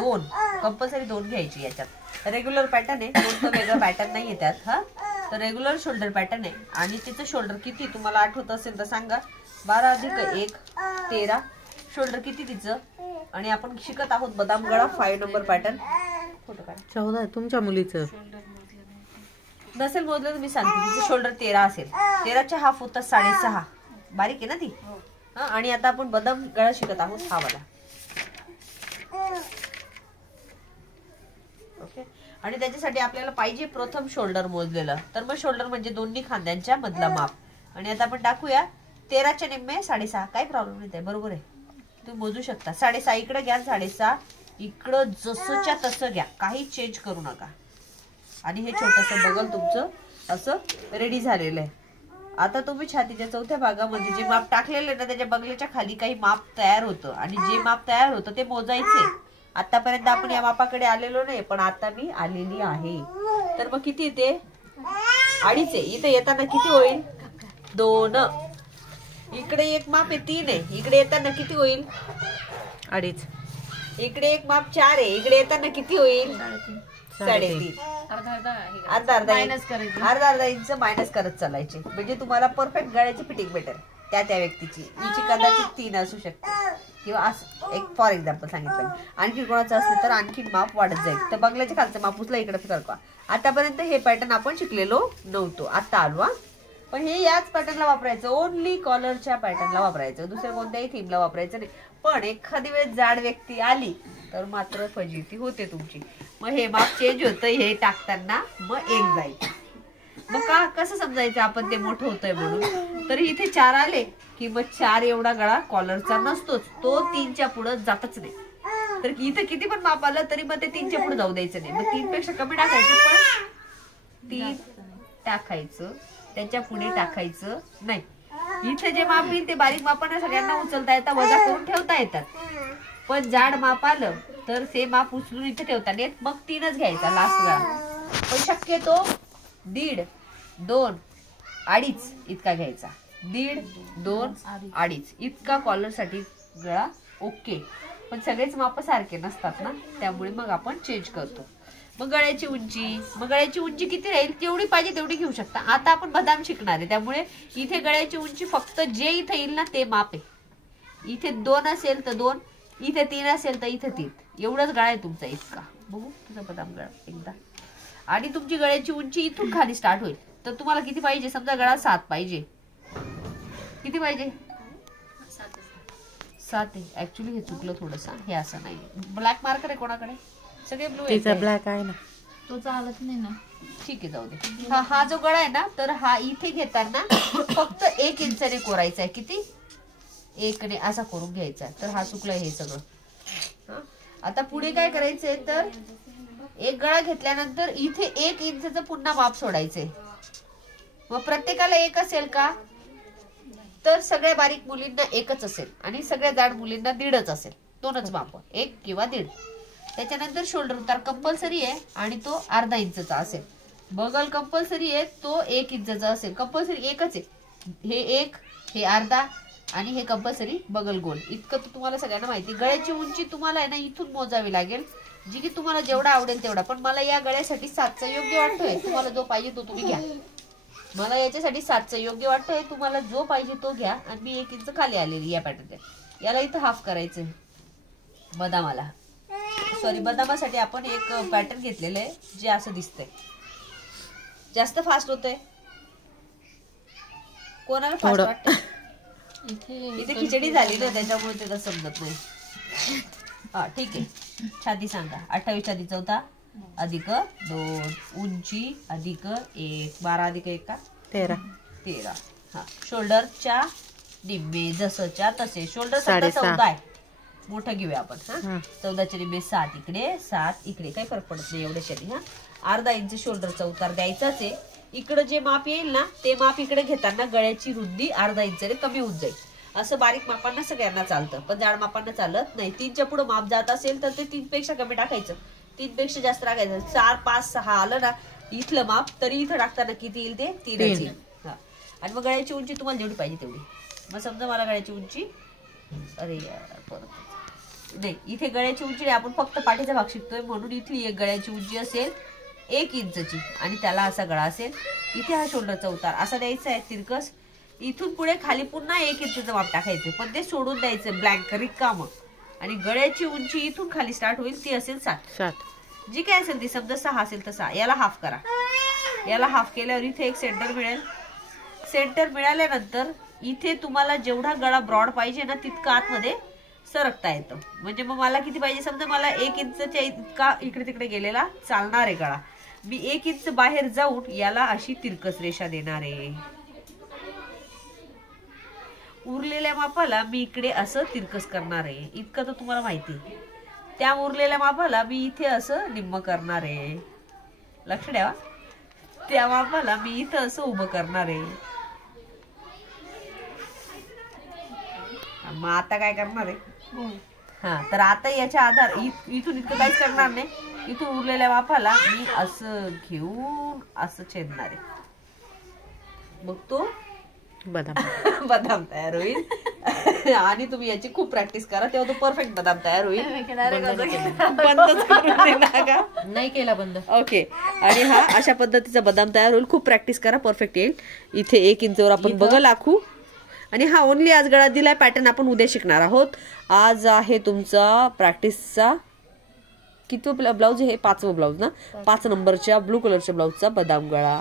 2 compulsory 2 घ्यायची याच्यात. Regular pattern आहे, कोणतं वेगळं पॅटर्न नाही आहे त्यात. हा तर रेग्युलर शोल्डर पॅटर्न आहे. आणि तिचं शोल्डर किती तुम्हाला आठवत असेल तर सांगा. 12 अधिक 1 13 शोल्डर किती तिचं. आणि आपण शिकत आहोत बदाम गळा 5 नंबर पॅटर्न. फोटो काढ. 14 तुमच्या मुलीचं नसेल मोजलं तर मी सांगते. तिचं शोल्डर 13 असेल. 13चे हाफ होतात 6.5. बारीक आहे ना ती. आणि आता आपण बदाम गळा शिकत आहोत हा वाला. ओके. आणि त्याच्यासाठी आपल्याला पाहिजे प्रथम शोल्डर मोजलेलं. तर मग शोल्डर म्हणजे दोन्ही खांद्यांच्या मधला माप. आणि आता आपण टाकूया 13च्या निम्मे 6.5. काही प्रॉब्लेम नाही आहे, बरोबर आहे. तुम्ही मोजू शकता. 6.5 इकडे घ्या, 6.5 इकडं जसंच्या तसं घ्या, काही चेंज करू नका. आणि हे छोटंसं बगल तुमचं असं रेडी झालेलं आहे. आता तुम्ही छातीच्या 4थ्या भागामध्ये जे माप टाकलेलं ना त्याच्या बगलेच्या खाली काही माप तयार होतं. आणि जे माप तयार होतं ते मोजायचे. आतापर्यंत आपण या मापाकडे आलेलो नाही, पण आता मी आलेली आहे. तर मग किती येते 2.5 आहे. इथं येताना किती होईल 2. इकडे एक माप आहे 3 आहे. इकडे येताना किती होईल 2.5. इकडे एक माप 4 आहे. इकडे येताना किती होईल 3.5. अर्धा इंच मायनस करत चालायचे. म्हणजे तुम्हाला परफेक्ट गळ्याची फिटिंग भेटेल त्या व्यक्तीची. हिची कदाचित 3 असू शकते किंवा असं एक फॉर एक्झाम्पल सांगितलं. आणखी कोणाचं असलं तर आणखी माप वाढत जाईल. तर बंगल्याच्या खालचं माप उचला इकडे सरका. आतापर्यंत हे पॅटर्न आपण शिकलेलो नव्हतो, आता आलो. पण हे याच पॅटर्नला वापरायचं. ओनली कॉलरच्या पॅटर्नला वापरायचं, दुसऱ्या कोणत्याही थीमला वापरायचं नाही. पण एखादी वेळेस जाड व्यक्ती आली तर मात्र फजिती होते तुमची. मग हे माप चेंज होतं हे टाकताना. मग 1 जाईल. मग कसं समजायचं आपण ते मोठं होतंय म्हणून. तर इथे 4 आले की मग 4 एवढा गळा कॉलरचा नसतोच, तो 3च्या पुढे जातच नाही. तर इथे किती पण माप आलं तरी मग ते 3च्या पुढे जाऊ द्यायचं नाही. मग 3 पेक्षा कमी टाकायचं, पण 3 टाकायचं, त्याच्या पुढे टाकायचं नाही. इथे जे माप येईल ते बारीक मापाने सगळ्यांना उचलता येतात, वजा करून ठेवता येतात. पण जाड माप आलं तर ते माप उचलून इथे ठेवता येत. मग 3च घ्यायचा लास्ट गळा. पण शक्यतो 1.5 2 2.5 इतका घ्यायचा. 1.5 2 2.5 इतका कॉलर साठी गळा ओके. पण सगळेच माप सारखे नसतात ना, त्यामुळे मग आपण चेंज करतो. मग गळ्याची उंची किती राहील तेवढी पाहिजे तेवढी घेऊ शकता. आता आपण बदाम शिकणार आहे त्यामुळे इथे गळ्याची उंची फक्त जे इथे येईल ना ते माप आहे. इथे 2 असेल तर 2, इथे 3 असेल तर इथे 3. एवढंच गळा आहे तुमचा इतका. बघू तुझा बदाम गळा एकदा. आणि तुमची गळ्याची उंची इथून खाली स्टार्ट होईल. तर तुम्हाला किती पाहिजे, समजा गळा 7 पाहिजे. किती पाहिजे 7 आहे. ऍक्च्युली हे चुकलं थोडंसं, हे असं नाही. ब्लॅक मार्कर आहे कोणाकडे, सगळे ब्लू आहे. ब्लॅक आहे ना, तो चालत नाही ना. ठीक आहे जाऊ दे. हा जो गळा आहे ना, तर हा इथे घेताना फक्त 1 इंचाने कोरायचा आहे. किती 1 ने असा करून घ्यायचा. तर हा चुकलाय हे सगळं. आता पुढे काय करायचंय, तर एक गळा घेतल्यानंतर इथे 1 इंचचं पुन्हा माप सोडायचंय. मग प्रत्येकाला 1 असेल का, तर सगळ्या बारीक मुलींना 1च असेल आणि सगळ्या जाड मुलींना 1.5च असेल. 2च माप, 1 किंवा 1.5. त्याच्यानंतर शोल्डर उतार कंपल्सरी आहे आणि तो अर्धा इंचचा असेल. बगल कंपल्सरी आहे, तो 1 इंचचा असेल. कंपल्सरी 1च आहे. हे 1, हे अर्धा आणि हे कंपल्सरी बगल गोल. इतकं तुम्हाला सगळ्यांना माहिती. गळ्याची उंची तुम्हाला आहे ना इथून मोजावी लागेल, जी की तुम्हाला जेवढा आवडेल तेवढा. पण मला या गळ्यासाठी 7चा योग्य वाटतोय. तुम्हाला जो पाहिजे तो तुम्ही घ्या. मला याच्यासाठी 7चा योग्य वाटतोय. तुम्हाला जो पाहिजे तो घ्या. आणि मी 1 इंच खाली आलेली या पॅटर्न. याला इथं हाफ करायचंय बदामाला. सॉरी, बदामासाठी आपण एक पॅटर्न घेतलेलं आहे जे असं दिसतंय. जास्त फास्ट होतंय. कोणाला फास्ट वाटतं? इथे खिचडी झाली ना त्याच्यामुळे ते समजत नाही. हा ठीक आहे. छाती सांगा. 28 छाती 4 अधिक 2 उंची अधिक 1 12 अधिक 1 का 13. हा शोल्डरच्या निम्मे जसंच्या तसे. शोल्डर 14 आहे. मोठं घेऊया आपण. हा 14च्या निम्मे 7 इकडे 7 इकडे. काही फरक पडत नाही एवढ्यासाठी. हा अर्धा इंच शोल्डरचा उतार द्यायचाच आहे. इकडे जे माप येईल ना ते माप इकडे घेताना गळ्याची रुंदी अर्धा इंचाने कमी होऊन जाईल. असं बारीक मापांना सगळ्यांना चालतं, पण जाड मापांना चालत नाही. 3च्या पुढे माप जात असेल तर ते 3 पेक्षा कमी टाकायचं. 3 पेक्षा जास्त टाकायचं. 4 5 6 आलं ना इथलं माप, तरी इथं टाकताना किती येईल ते 3 येईल. हा आणि मग गळ्याची उंची तुम्हाला जेवढी पाहिजे तेवढी. मग समजा मला गळ्याची उंची, अरे यार परत नाही, इथे गळ्याची उंची नाही, आपण फक्त पाठीचा भाग शिकतोय म्हणून इथली एक गळ्याची उंची असेल 1 इंचची आणि त्याला असा गळा असेल. इथे हा शोल्डरचा उतार असा द्यायचा आहे तिरकस. इथून पुढे खाली पुन्हा 1 इंचचं माप टाकायचं, पण ते सोडून द्यायचं ब्लँक रिकामं. आणि गळ्याची उंची इथून खाली स्टार्ट होईल ती असेल 7. जी काय असेल ती, समजा 6 असेल तर 6. याला हाफ करा. याला हाफ केल्यावर इथे एक सेंटर मिळेल. सेंटर मिळाल्यानंतर इथे तुम्हाला जेवढा गळा ब्रॉड पाहिजे ना तितका आतमध्ये सरकता येतं. म्हणजे मग मला किती पाहिजे, समजा मला 1 इंचच्या इतका इकडे तिकडे गेलेला चालणार आहे गळा. मी 1 इंच बाहेर जाऊन याला अशी तिरकस रेषा देणार आहे. उरलेल्या मापाला मी इकडे असं तिरकस करणार आहे. इतकं तर तुम्हाला माहिती आहे. त्या उरलेल्या मापाला मी इथे असं निम्म करणार आहे. लक्ष द्यावा. त्या मापाला मी इथं असं उभं करणार आहे. मग आता काय करणार आहे, हा तर आता याच्या आधार इथून इतकं काहीच करणार नाही. इथून उरलेल्या मापाला मी असं घेऊन असं छेदणार आहे. मग तो बदाम तयार होईल. आणि तुम्ही याची खूप प्रॅक्टिस करा, तेव्हा तो परफेक्ट बदाम तयार होईल. बंदच नाही केला बंद. ओके. आणि हा अशा पद्धतीचा बदाम तयार होईल. खूप प्रॅक्टिस करा, परफेक्ट येईल. इथे 1 इंचवर आपण बघल आखू. आणि हा ओनली आज गळा दिलाय. पॅटर्न आपण उद्या शिकणार आहोत. आज आहे तुमचा प्रॅक्टिसचा कितवं ब्लाऊज आहे, 5वं ब्लाऊज ना. 5 नंबरच्या ब्लू कलरच्या ब्लाऊजचा बदाम गळा.